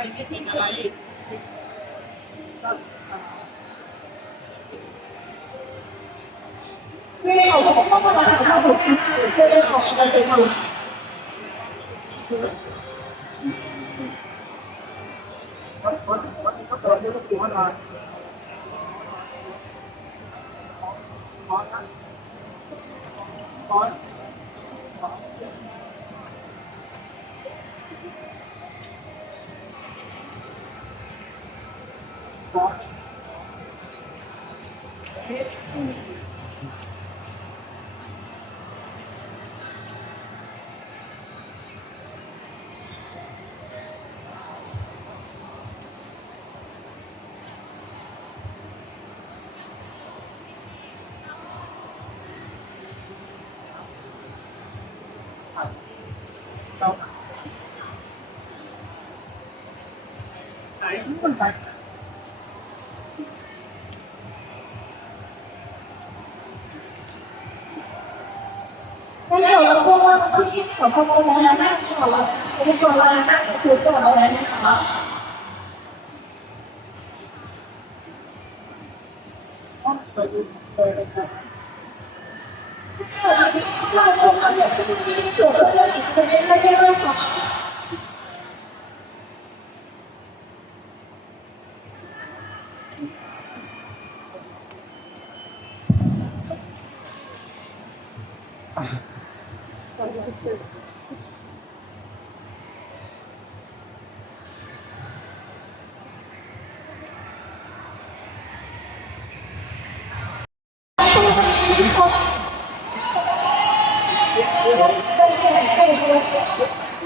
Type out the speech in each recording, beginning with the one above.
ไม่ผิดอะไรไม่ได้ออกของข้าวมาข้าวผเไม่ได้ออกอะไรเลยค่ะวัดวัดวัดก็ตอนนี้ก็คือวัดอะไรขอขอขอ forte 小朋友们大家好，我是广东大学的郑文文，你好。大家好，我是广东大学的郑文文，你好。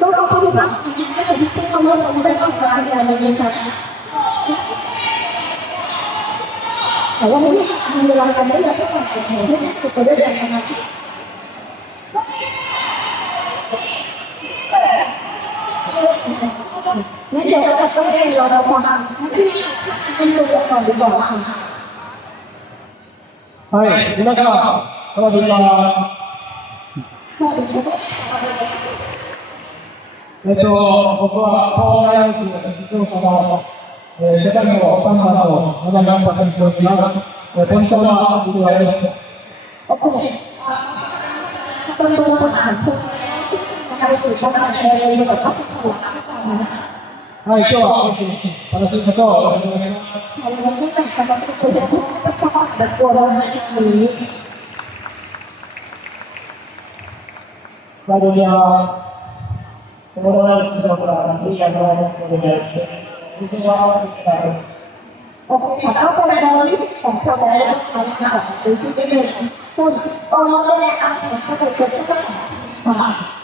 Tôi không có biết lắm, nhưng cái này tôi không có sống với ông bà là mình thật. Hãy subscribe cho kênh Ghiền Mì Gõ Để không bỏ lỡ những video hấp dẫn nanti aku akan beri orang paham. Nanti aku akan dibawa. Hai, terima kasih. Alhamdulillah. えっと、僕はパワーランキングの実力の、えー、セカンドをパンダと7番パセントにいます。えー、ポイントは僕がやります。本当のことは、本当のことは、本当のことは、本当のことは、お当のことは、はい、今日は私のことをお願いします。窓際は、コロナウイルスのから無理がないので、無事はですね、お母さんのお兄さんとお会いしたら、無事に、本当にあの、社会としてたから、まあ、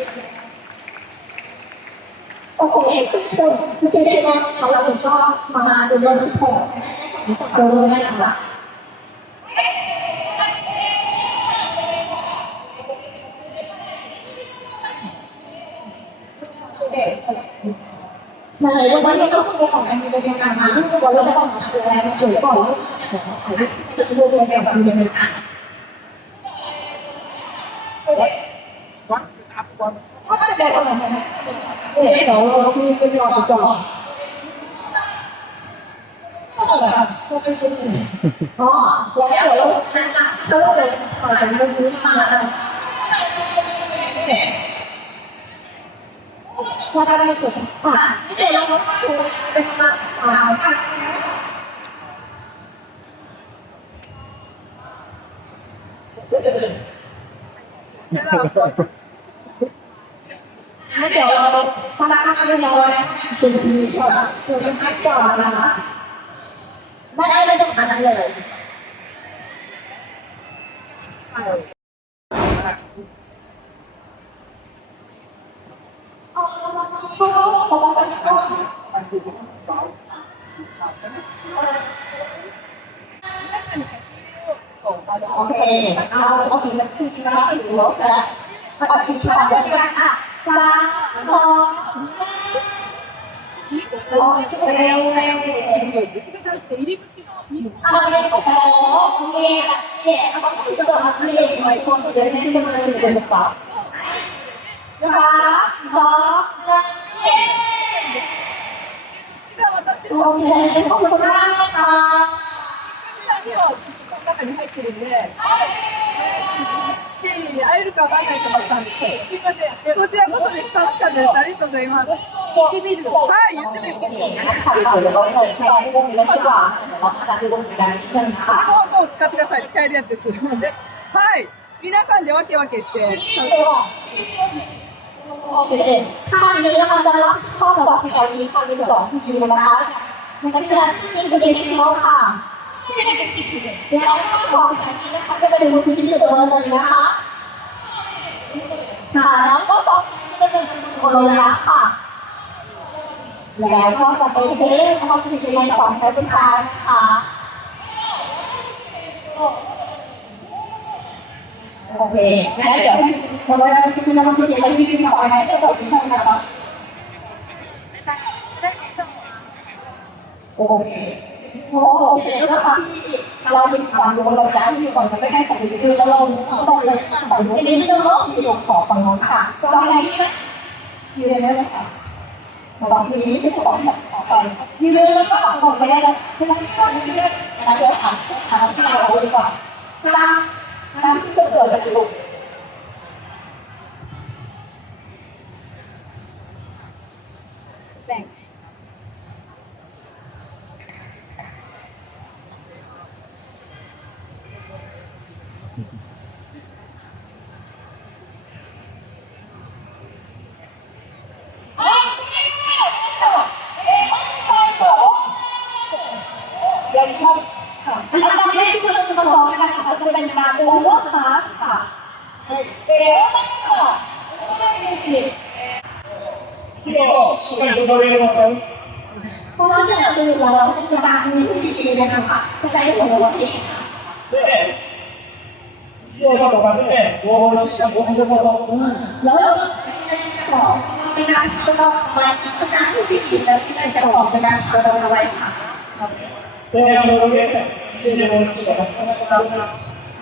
โอเคทุกคนที่เป็นแม่เขาเราก็มาดูเรื่องที่สองดูนะคะはในวันนี้ก็คือของอันนี้เป็นการมาที่เราเราต้องมาแสดงเกี่ยวกับของของที่จะเรียนแบบนี้เลยค่ะก็จะได้อะไร นะเดี๋ยวเราคุยกันรอก่อนอ๋อแล้วเดี๋ยวเราเราเราต่อจากเรื่องนี้มาถ้าได้สุดค่ะเดี๋ยวเราคุยเป็นมาสามค่ะ ไม่เดี๋ยวเราพนักงานเราคือคือคือเป็นพักก่อนนะคะไม่ได้ไม่ต้องอะไรเลยโอเคเอาโอเคแล้วคือนะคะอยู่ลบแล้วเอาอีกสอ こちらこそです。楽しかったです。ありがとうございます。言ってみる。はい、言ってみる。 ค่ะเดี๋ยวเราเปิดไฟวงนี้ดีกว่าเราจะดูวงการนิดนึงค่ะ このを使ってください。使えるやつです。ではい。皆さんで分け分けして。 โอเคท่านี้นะคะจะรับข้อสอบที่นี้ค่ะมีสองทีนะคะในการที่นี้คือเดชิมอลค่ะแล้วข้อสอบแบบนี้นะคะจะเป็นมือที่ตัวเลยนะคะค่ะแล้วก็สอบที่จะเป็นคนเลยนะค่ะ แล้วก็จะเป็นเทสข้อที่จะในสองใช้สุดท้ายนะคะโอเคงั้นเดี๋ยวเราไปที่คุณน้องที่จะไปที่ที่ต่อไปจะตกที่ไหนนะคะโอเคโอเคนะคะที่เราเป็นฝั่งโน้เราจะที่ฝั่งจะไม่ให้ฝั่งคือเราต้องเลยฝั่งโน้ทีนี้เราเนาะที่เราขอฝั่งน้นค่ะตอนนี้นะยืนได้ไหมคะ บางทีที่จะสองแบบขอไปยืนแล้วก็ฝั่งออกไปได้แล้วที่เราที่ฝั่งนี้ได้นะเดี๋ยวถามถามที่เราเอาดีกว่าตามตามที่จะเกิดเป็นลูกน อันดับแรกที่เราจะมาสอนกันนะคะ จะเป็นการโอเวอร์คลาสค่ะเดี๋ยวต้องขอไม่ได้สิพี่ก็สวยจังเลยนะครับเพราะว่าเนี่ยคือเราจะบางมีผู้ดีๆนะคะจะใช้หัวเองแล้วเราก็ต่อไปนะก็ต้องมาอีกครั้ที่ผิดแล้วที่จะต่อไค่ะเราทำอะไรค่ะ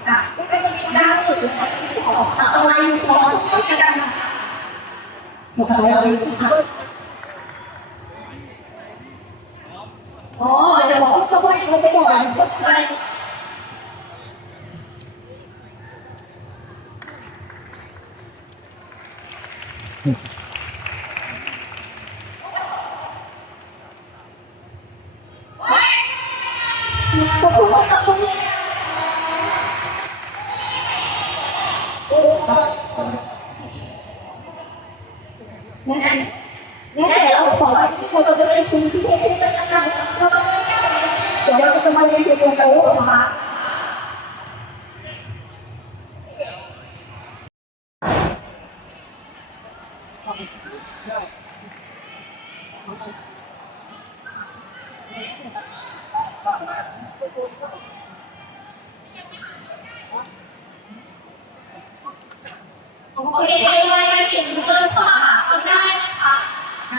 นะมัก็จะมีดาวสุดของตะวันของที่กระดังหมดแอ๋อจะบอกว่าต้อะไปดูไปดูอะไร งั้นงั้นเดี๋ยวเราขอที่เราจะได้คุยที่ที่ที่จะทำเดี๋ยวเราจะมาเรียนเกี่ยวกับโอ้นะคะโอเคใครไลน์ไปเปลี่ยนเบอร์โทรหาเ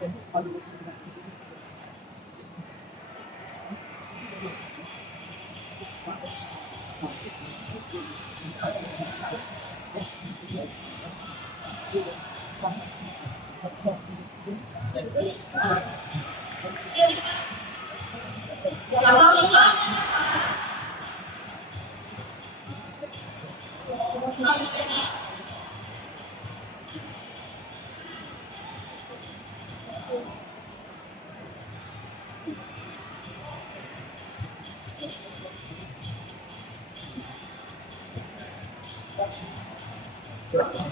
안녕하세 요. Sure.